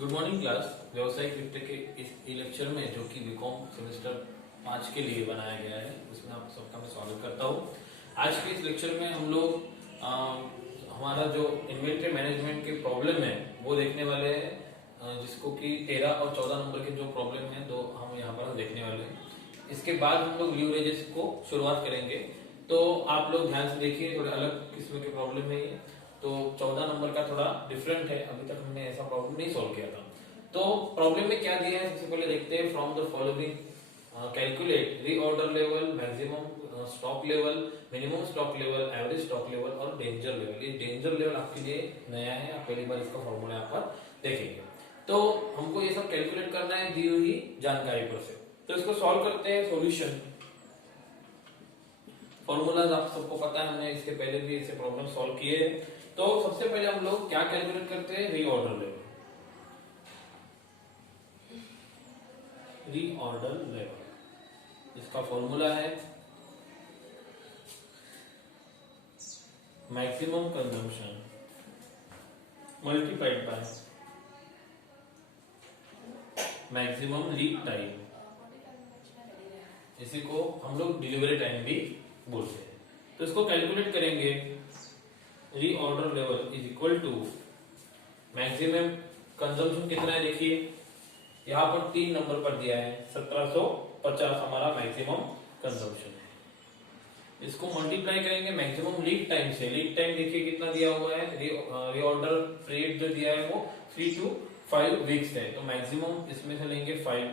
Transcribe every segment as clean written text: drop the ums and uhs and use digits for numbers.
Good morning class. व्यवसायिक वित्त के इस लेक्चर में जो कि बीकॉम सेमेस्टर 5 के लिए बनाया गया है उसमें आप सबका मैं स्वागत करता हूँ। आज के इस लेक्चर में हम लोग हमारा जो इन्वेंट्री मैनेजमेंट के प्रॉब्लम है वो देखने वाले हैं, जिसको कि 13 और 14 नंबर के जो प्रॉब्लम है तो हम यहाँ पर देखने वाले हैं। इसके बाद हम लोग लीवरेजेस को शुरुआत करेंगे। तो आप लोग ध्यान से देखिए, थोड़े अलग किस्म के प्रॉब्लम है ये। तो 14 नंबर का थोड़ा डिफरेंट है, अभी तक हमने ऐसा प्रॉब्लम नहीं सॉल्व किया था। तो प्रॉब्लम में क्या दिया है सबसे पहले देखते हैं। From the following calculate reorder level, maximum stock level, minimum stock level, average stock level और डेंजर लेवल। ये डेंजर लेवल आपके लिए नया है, आप पहली बार इसका फॉर्मूला यहाँ पर देखेंगे। तो हमको ये सब कैलकुलेट करना है दी हुई जानकारी पर से। तो इसको सॉल्व करते हैं। सॉल्यूशन फॉर्मूलाज आप सबको पता है, हमने इसके पहले भी ऐसे प्रॉब्लम सॉल्व किए हैं। तो सबसे पहले हम लोग क्या कैलकुलेट करते हैं, रीऑर्डर लेवल। रीऑर्डर लेवल इसका फॉर्मूला है maximum consumption multiplied by maximum lead time. इसी को हम लोग डिलीवरी टाइम भी बोलते हैं। तो इसको कैलकुलेट करेंगे। Reorder level is equal to maximum consumption कितना है, देखिए यहाँ पर 3 नंबर पर दिया है 1750 हमारा मैक्सिमम कंजम्पशन है। इसको मल्टीप्लाई करेंगे मैक्सिमम लीड टाइम से। लीड टाइम देखिए कितना दिया हुआ है, रीऑर्डर पीरियड जो दिया है वो 3 to 5 वीक्स है। तो मैक्सिमम इसमें से लेंगे 5,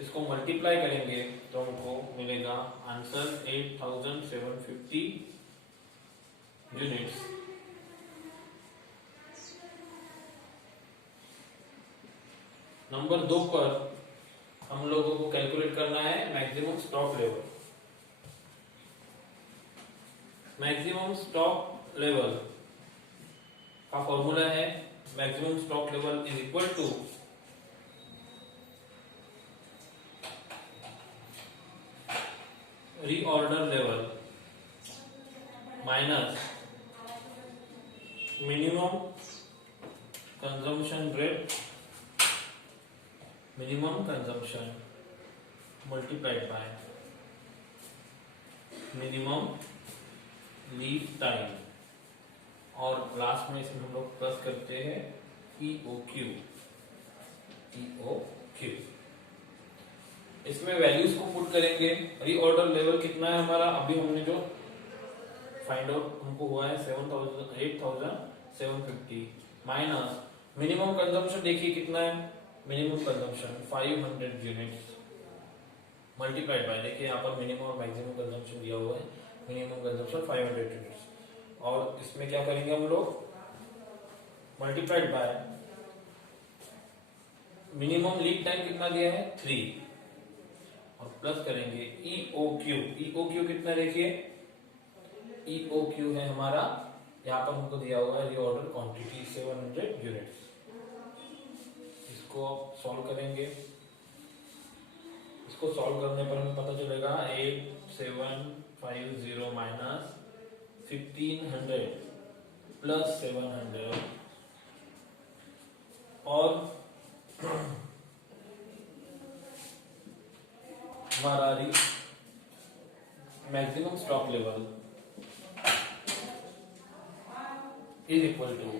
इसको मल्टीप्लाई करेंगे तो हमको मिलेगा आंसर 8750 यूनिट्स। नंबर 2 पर हम लोगों को कैलकुलेट करना है maximum stock level. Maximum stock level का फॉर्मूला है maximum stock level is equal to reorder level minus minimum consumption rate, minimum consumption multiplied by minimum lead time, और लास्ट में इसे हम लोग प्लस करते हैं EOQ। इसमें वैल्यूज को पुट करेंगे। रीऑर्डर लेवल कितना है हमारा, अभी हमने जो फाइंड आउट हमको हुआ है 8750 माइनस मिनिमम कंजम्पशन देखिए कितना है, minimum consumption 500 units multiplied by, देखिए यहाँ पर मिनिमम और मैक्सिमम कंजम्पशन दिया हुआ है, मिनिमम कंजम्पशन 500 यूनिट्स। और इसमें क्या करेंगे हम लोग, multiplied by minimum lead time कितना दिया है 3, और प्लस करेंगे EOQ कितना देखिए, EOQ है हमारा, यहाँ पर हमको दिया हुआ है रीऑर्डर क्वांटिटी 700 यूनिट्स। इसको सॉल्व करेंगे। इसको सॉल्व करने पर हमें पता चलेगा 8750 माइनस 1500 प्लस 700 और हमारा maximum stock level is equal to,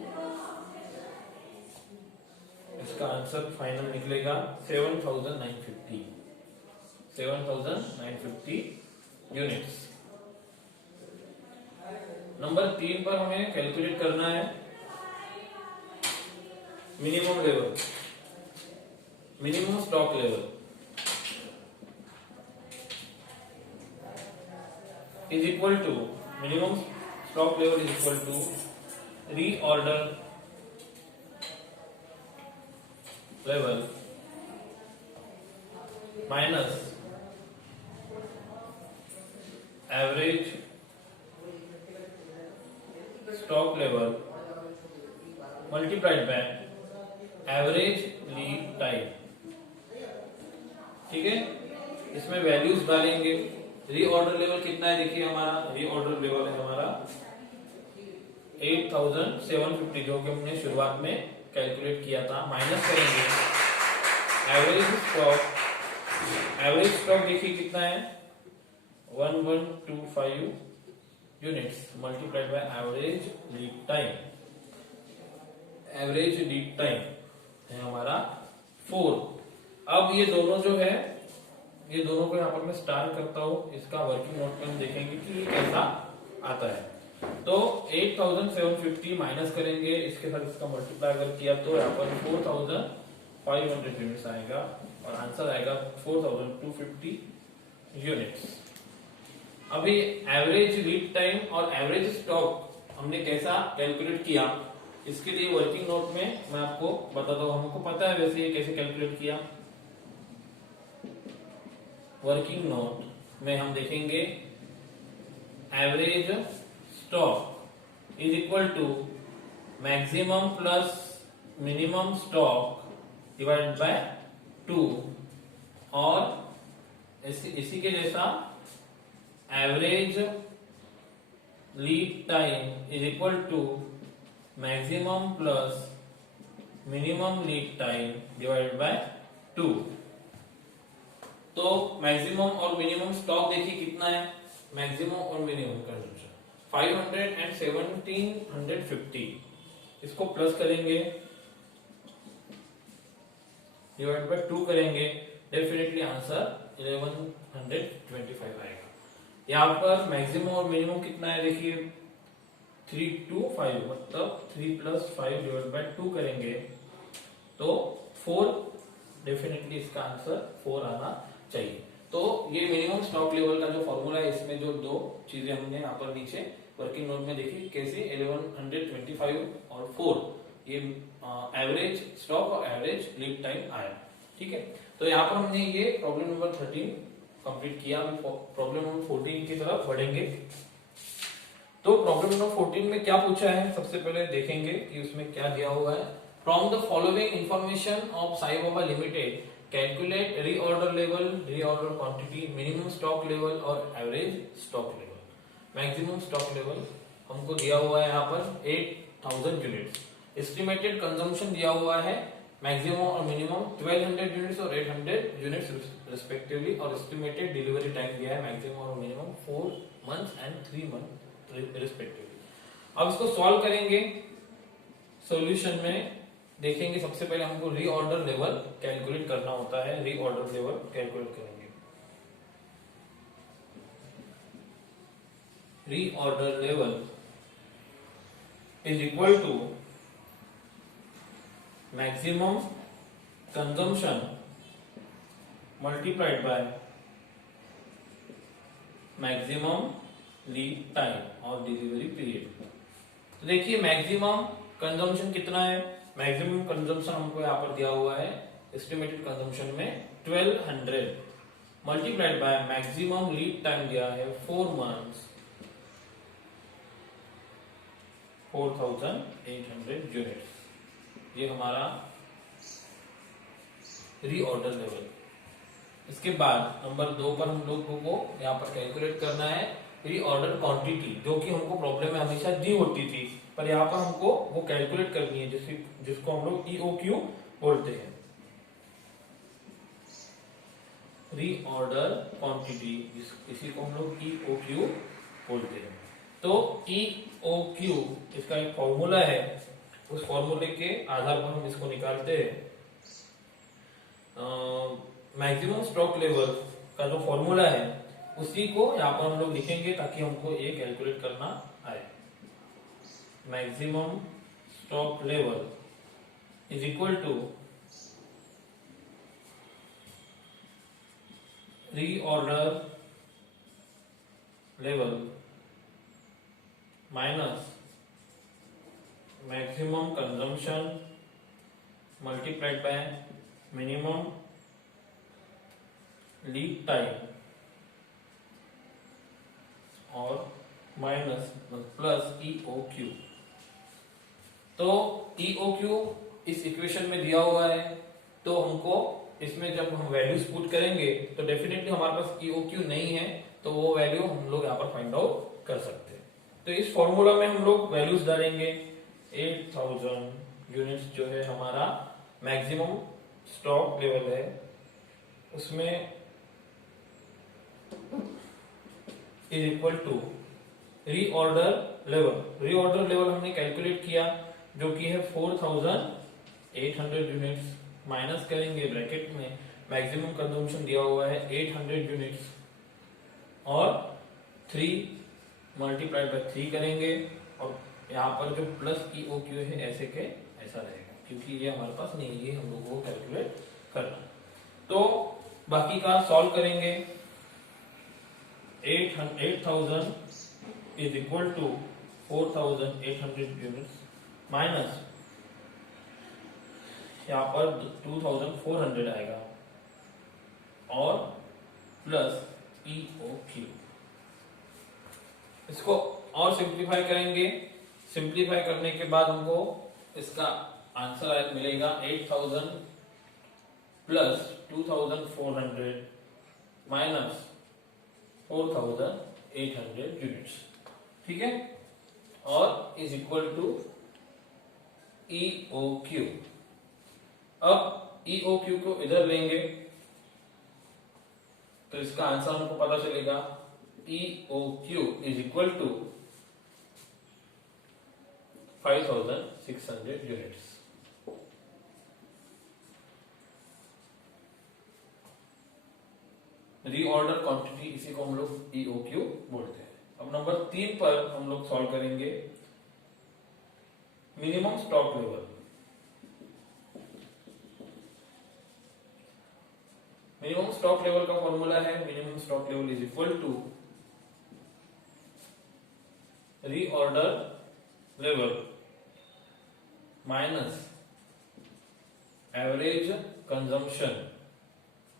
इसका आंसर फाइनल निकलेगा 7950 यूनिट्स। नंबर 3 पर हमें कैलकुलेट करना है minimum level, minimum stock level is equal to, minimum stock level is equal to reorder level minus average stock level multiplied by average lead time. ठीक है, इसमें values डालेंगे। Reorder level कितना है देखिए, हमारा रीऑर्डर लेवल है हमारा 8750, जो कि हमने शुरुआत में कैलकुलेट किया था, माइनस करेंगे एवरेज स्टॉक देखिए कितना है 1125 units multiplied by average lead time है हमारा 4। अब ये दोनों जो है, ये दोनों को यहाँ पर मैं स्टार करता हूँ, इसका वर्किंग नोट में हम देखेंगे कि ये कैसा आता है। तो 8750 माइनस करेंगे, इसके साथ इसका मल्टीप्लाई अगर किया तो यहाँ पर 4500 यूनिट्स आएगा और आंसर आएगा 4250 यूनिट्स। अभी एवरेज लीड टाइम और एवरेज स्टॉक हमने कैसा कैलकुलेट किया, इसके लिए वर्किंग नोट में मैं आपको बताता हूँ। हमको पता है वैसे ये कैसे कैलकुलेट किया। वर्किंग नोट में हम देखेंगे average stock is equal to maximum plus minimum stock divided by 2 और इसी के जैसा average lead time is equal to maximum plus minimum lead time divided by 2। तो मैक्सिमम और मिनिमम स्टॉक देखिए कितना है, मैक्सिमम और मिनिमम कंजम्पशन 500 एंड 1750, इसको प्लस करेंगे डिवाइड बाय 2 करेंगे, डेफिनेटली आंसर 1125 आएगा। यहाँ पर मैक्सिमम और मिनिमम कितना है देखिए 325, मतलब 3 + 5 डिवाइड बाय 2 करेंगे तो 4, डेफिनेटली इसका आंसर 4 आना चाहिए। तो ये मिनिमम स्टॉक लेवल का जो फॉर्मूला है, इसमें जो दो चीजें हमने यहाँ पर नीचे वर्किंग नोट में देखी कैसे 1125 और 4 ये एवरेज स्टॉक और एवरेज लीड टाइम आया। ठीक है, तो यहाँ पर हमने ये प्रॉब्लम नंबर 13 कंप्लीट किया। प्रॉब्लम नंबर 14 की तरफ बढ़ेंगे। तो प्रॉब्लम नंबर 14 में क्या पूछा है, सबसे पहले देखेंगे कि उसमें क्या दिया हुआ है। From the following information of Sai Baba limited calculate reorder level, reorder quantity, minimum stock level और average stock level. Maximum stock level हमको दिया हुआ है यहाँ पर 8000 यूनिट्स। एस्टिमेटेड कंजम्पशन दिया हुआ है मैक्सिमम और मिनिमम 1200 यूनिट्स और 800 यूनिट्स रिस्पेक्टिवली, और एस्टिमेटेड डिलीवरी टाइम दिया है मैक्सिमम और minimum 4 months and 3 month respectively. अब इसको सॉल्व करेंगे। सॉल्यूशन में देखेंगे सबसे पहले हमको रीऑर्डर लेवल कैलकुलेट करना होता है। रीऑर्डर लेवल कैलकुलेट करेंगे। Reorder level is equal to maximum consumption multiplied by maximum lead time और डिलीवरी पीरियड। तो देखिए मैक्सिमम कंजम्पशन कितना है, मैक्सिमम कंजम्पशन हमको यहाँ पर दिया हुआ है एस्टिमेटेड कंजम्पशन में 1200 multiplied by maximum lead time दिया है 4 मंथ्स 4800 यूनिट्स। ये हमारा रीऑर्डर लेवल। इसके बाद नंबर 2 पर हम लोगों को यहाँ पर कैलकुलेट करना है रीऑर्डर क्वांटिटी, जो कि हमको प्रॉब्लम में हमेशा दी होती थी, पर यहाँ पर हमको वो कैलकुलेट करनी है, जिसको हम लोग EOQ बोलते हैं। रीऑर्डर क्वांटिटी, इसी को हम लोग EOQ बोलते हैं। तो EOQ इसका एक फॉर्मूला है, उस फॉर्मूले के आधार पर हम इसको निकालते हैं। मैक्सिमम स्टॉक लेवल का जो फॉर्मूला है उसी को यहाँ पर हम लोग लिखेंगे ताकि हमको ये कैलकुलेट करना आए। Maximum stock level is equal to reorder level minus maximum consumption multiplied by minimum lead time और माइनस प्लस EOQ। तो EOQ इस इक्वेशन में दिया हुआ है, तो हमको इसमें जब हम वैल्यूज पुट करेंगे तो डेफिनेटली हमारे पास EOQ नहीं है, तो वो वैल्यू हम लोग यहाँ पर फाइंड आउट कर सकते हैं। तो इस फॉर्मूला में हम लोग वैल्यूज डालेंगे 8000 यूनिट्स जो है हमारा मैक्सिमम स्टॉक लेवल है, उसमें is equal to reorder level. Reorder level हमने कैलकुलेट किया जो कि है 4800 यूनिट्स, माइनस करेंगे ब्रैकेट में मैक्सिमम कंजम्पशन दिया हुआ है 800 यूनिट्स और 3 मल्टीप्लाइड बाय 3 करेंगे, और यहाँ पर जो प्लस EOQ है ऐसे के ऐसा रहेगा, क्योंकि ये हमारे पास नहीं है, हम लोग को कैलकुलेट करना। तो बाकी का सॉल्व करेंगे। 8000 is equal to 4800 units minus यहाँ पर 2400 आएगा और प्लस EOQ। इसको और सिंप्लीफाई करेंगे। सिंप्लीफाई करने के बाद हमको इसका आंसर मिलेगा 8000 प्लस 2400 माइनस 4800 यूनिट्स, ठीक है, और इज इक्वल टू EOQ। अब EOQ को इधर लेंगे तो इसका आंसर हमको पता चलेगा EOQ is equal to 5600 units. Reorder quantity, इसी को हम लोग EOQ बोलते हैं। अब नंबर 3 पर हम लोग सॉल्व करेंगे minimum stock level. Minimum stock level का फॉर्मूला है minimum stock level is equal to reorder level minus average consumption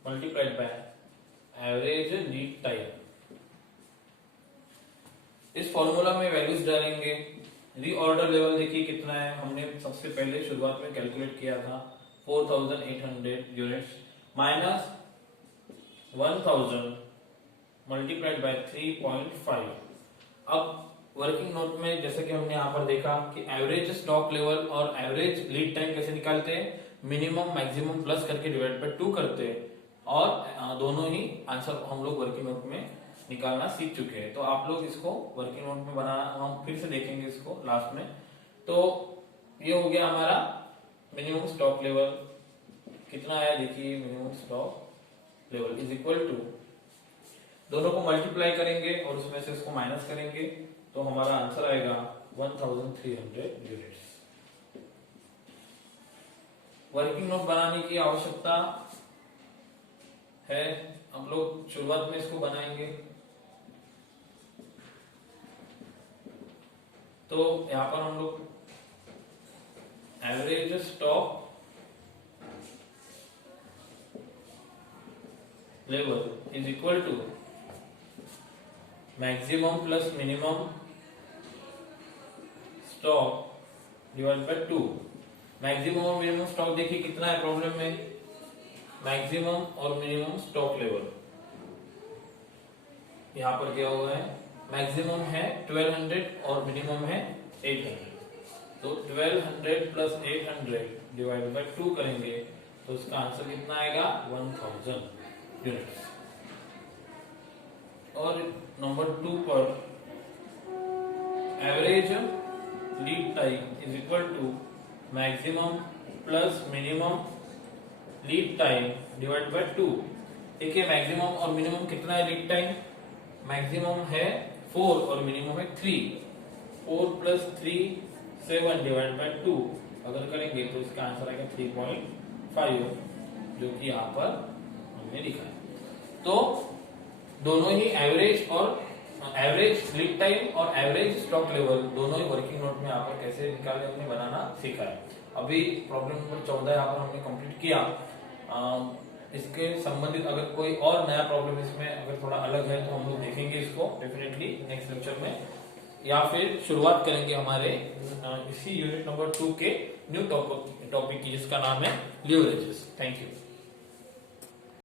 multiplied by average lead time. इस फॉर्मूला में वैल्यूज डालेंगे। रीऑर्डर लेवल देखिए कितना है, हमने सबसे पहले शुरुआत में कैलकुलेट किया था 4800 यूनिट्स माइनस 1000 मल्टीप्लाइड बाय 3.5। अब वर्किंग नोट में जैसे कि हमने यहाँ पर देखा कि एवरेज स्टॉक लेवल और एवरेज लीड टाइम कैसे निकालते हैं, मिनिमम मैक्सिमम प्लस करके डिवाइड बाय 2 करते हैं, और दोनों ही आंसर हम लोग वर्किंग नोट में निकालना सीख चुके हैं। तो आप लोग इसको वर्किंग नोट में बनाना हम फिर से देखेंगे इसको लास्ट में। तो ये हो गया हमारा मिनिमम स्टॉक लेवल। कितना आया देखिए, minimum stock level is equal to, दोनों को मल्टीप्लाई करेंगे और उसमें से इसको माइनस करेंगे तो हमारा आंसर आएगा 1300 यूनिट्स। वर्किंग नोट बनाने की आवश्यकता है, हम लोग शुरुआत में इसको बनाएंगे। तो यहां पर हम लोग average stock level is equal to maximum plus minimum stock divide by 2। Maximum और मिनिमम स्टॉक देखिए कितना है प्रॉब्लम में, मैक्सिमम और मिनिमम स्टॉक लेवल यहां पर क्या हुआ है, मैक्सिमम है 1200 और मिनिमम है 800। तो 1200 प्लस 800 डिवाइड बाय 2 करेंगे तो उसका आंसर कितना आएगा 1000 यूनिट्स। और नंबर 2 पर average lead time is equal to maximum plus minimum lead time divide by 2। देखिए मैक्सिमम और मिनिमम कितना है लीड टाइम, मैक्सिमम है 4 और मिनिमम है 3। 4 प्लस 3 7 डिवाइड बाय 2 अगर करेंगे तो इसका आंसर आएगा 3.5, जो कि यहाँ पर हमने लिखा है। तो दोनों ही एवरेज और एवरेज लीड टाइम और एवरेज स्टॉक लेवल दोनों ही वर्किंग नोट में यहाँ पर कैसे निकाले हमने बनाना सीखा है। अभी प्रॉब्लम नंबर 14 यहाँ पर हमने कंप्लीट किया। इसके संबंधित अगर कोई और नया प्रॉब्लम इसमें अगर थोड़ा अलग है तो हम लोग देखेंगे इसको डेफिनेटली नेक्स्ट लेक्चर में, या फिर शुरुआत करेंगे हमारे इसी यूनिट नंबर 2 के न्यू टॉपिक की जिसका नाम है लीवरेजेस। Thank you.